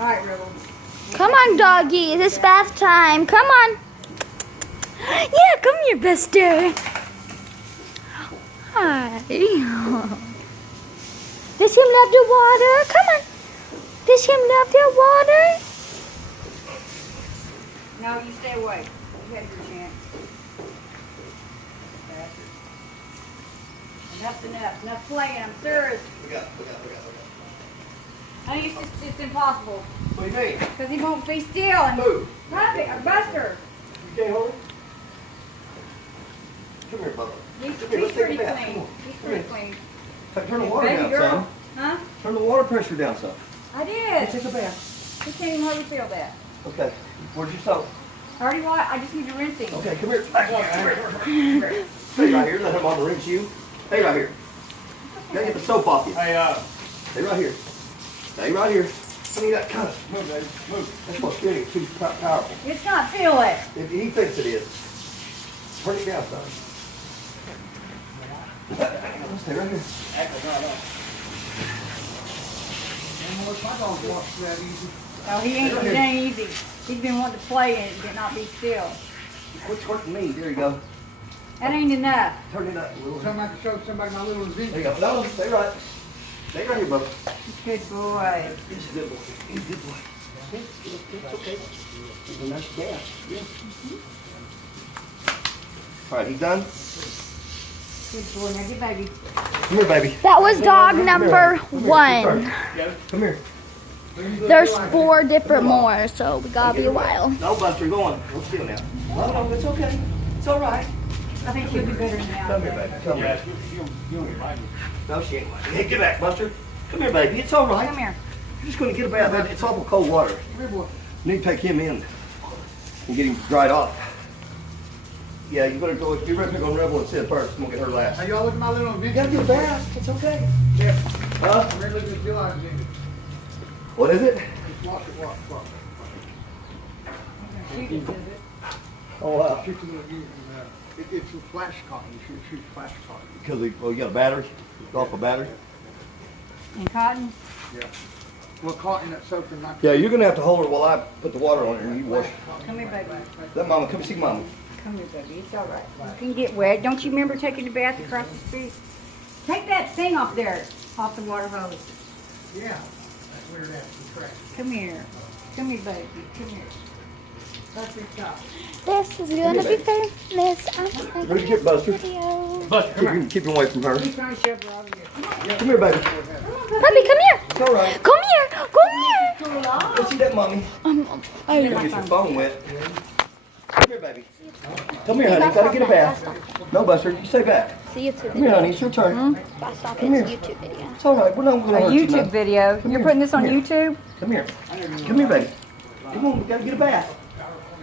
All right, Rebel. Come on, doggy. It's bath time. Come on. Yeah, come here, Buster. Hi. Does him love the water? Come on. Does him love the water? No, you stay away. You had your chance. Enough's enough. Enough playing. I'm serious. We got. I think it's impossible. What do you mean? Because he won't be still. And Who? Puppy, or Buster. You can't hold it? Come here, Bubba. He's Come here, let's take a pretty bath. clean. Come on. He's pretty clean. Turn the water Baby down, girl. son. Huh? Turn the water pressure down, son. I did. Take a bath. He can't even hardly feel that. Okay. Where's your soap? I already washed. I just need to rinse him. Okay, come here. Come here. Stay right here. Let her mama rinse you. Stay right here. Gotta get the soap off you. Hey, Stay right here. Stay right here. I mean, that kind of, move, baby, move. that's what's getting too powerful. It's not feel it. If he thinks it is. Turn it down, son. Stay right here. Oh, it ain't easy. He's been wanting to play and it did not be still. Quit twerking me. There you go. That ain't enough. Turn it up a little. Somebody show somebody my little There Ezekiel. you go. No, stay right. Stay right here, bubba. Good boy. He's a good boy. He's a good boy. It's okay. It's a nice gas. Yeah. All right, he done? Good boy. Now get baby. Come here, baby. That was dog number one. Come here. There's 4 different more, so we gotta be a while. No, Buster, go on. Go still now. No, it's okay. It's all right. I think she'll be better now. Come here, baby. Come Yeah, here. you don't like it. No, she ain't like it. Hey, get back, Buster. Come here, baby. It's all right. Come here. You're just going to get a bath. It's awful cold water. Here, boy. You need to take him in and get him dried off. Yeah, you better go. You're ready to go Rebel and Sid first. I'm going to get her last. Hey, y'all look at my little You Ezekiel. got to get a bath. It's okay. Yeah. Huh? I'm ready to look at your eyes, Ezekiel. What is it? Just watch it, watch. She can do it. Oh, wow. Shoot the little using, it's a flash cotton. You shoot flash cotton. Because you got a battery? It's off a battery? And cotton? Yeah. Well, cotton that soaked in my... Yeah, you're going to have to hold her while I put the water on her and you wash. Come here, baby. Let Mama, come see Mama. Come here, baby. It's all right. You can get wet. Don't you remember taking the bath across the street? Take that thing off there, off the water hose. Yeah. That's where that's the trash. Come here. Come here, baby. Come here. That's your top. This is gonna be famous. I'm Where'd you get Buster? video. Buster, come here. Keep him away from her. He's trying to shove her over here. Come on. Come here, baby. Puppy, come here. It's all right. Come here. Come here. Go see that mommy. I Get know. your phone wet. Come here, baby. Come here, honey. Gotta get a bath. No, Buster. You stay back. It's a YouTube Come here, honey. video. It's your turn. Bye, stop it. Come It's a here. YouTube video. It's all right. We're not going to A hurt you. YouTube none. video. You're here. putting this on Come here. YouTube? Come here. Come here, baby. Come on. We gotta get a bath.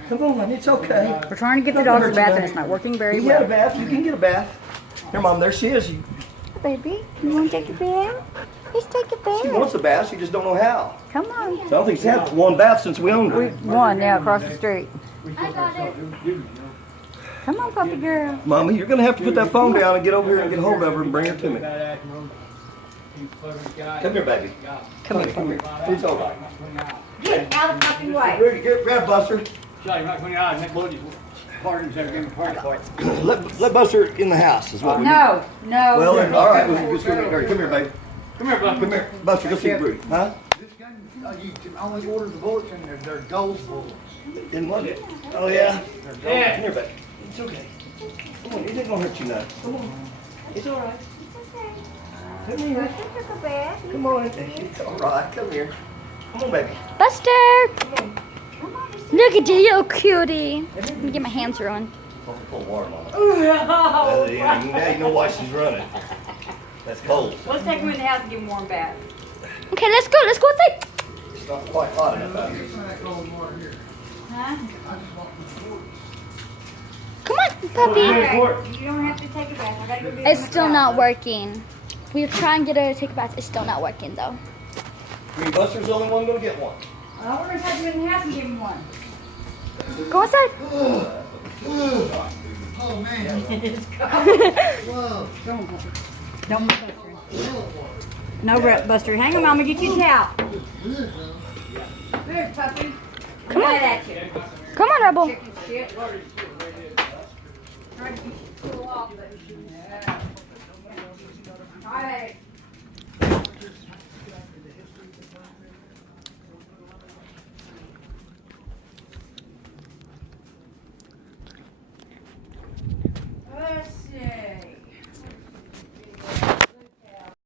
Come on, honey. It's okay. We're trying to get the dog a bath and it's not working very You can get a well. bath. You can get a bath. Here, Mom. There she is. Baby, you want to take a bath? Let's take a She bath. wants a bath. She just don't know how. Come on. So I don't think she's had one bath since we owned her. One now across the street. I got it. Come on, puppy girl. Mommy, you're gonna have to put that phone down and get over here and get hold of her and bring her to me. Come here, baby. Come here. Come here. It's all right. Get out of the fucking way. Ready, get grab Buster. Let Buster in the house is what we need. No, no. Well, then, all right, we'll just go get her. Come here, baby. Come here, Buster. Come here, Buster. Go see Rudy. Huh? This gun, you can only order the bullets and they're gold bullets. Didn't want it. Oh yeah. Yeah. Come here, baby. It's okay. Come on, it ain't gonna hurt you none. Come on. It's all right. Come here. Come on. It's all right. Come here. Come on, baby. Buster! Come on. Look at you, you cutie. Let me get my hands ruined. Pull water, Mama. Yeah, now you know why she's running. That's cold. Let's take him in the house and give him a warm bath. Okay, let's go. Let's go inside. It's not quite hot enough out here. That gold water here. Huh? I just want the bullets. Come on, puppy. Alright, you don't have to take a bath. I gotta go get It's him a still towel. not working. We try and get her to take a bath. It's still not working though. I mean, Buster's the only one gonna get one. I want to take him in the house and give him one. Go inside. Oh, man. Whoa. Don't move, Buster. Don't move, Buster. No, Buster. Hang on, Mama. Get you a towel. here, puppy. Come on. Right at you. Come on, Rebel. Chicken shit. Trying to get you to cool off, but yeah. All right.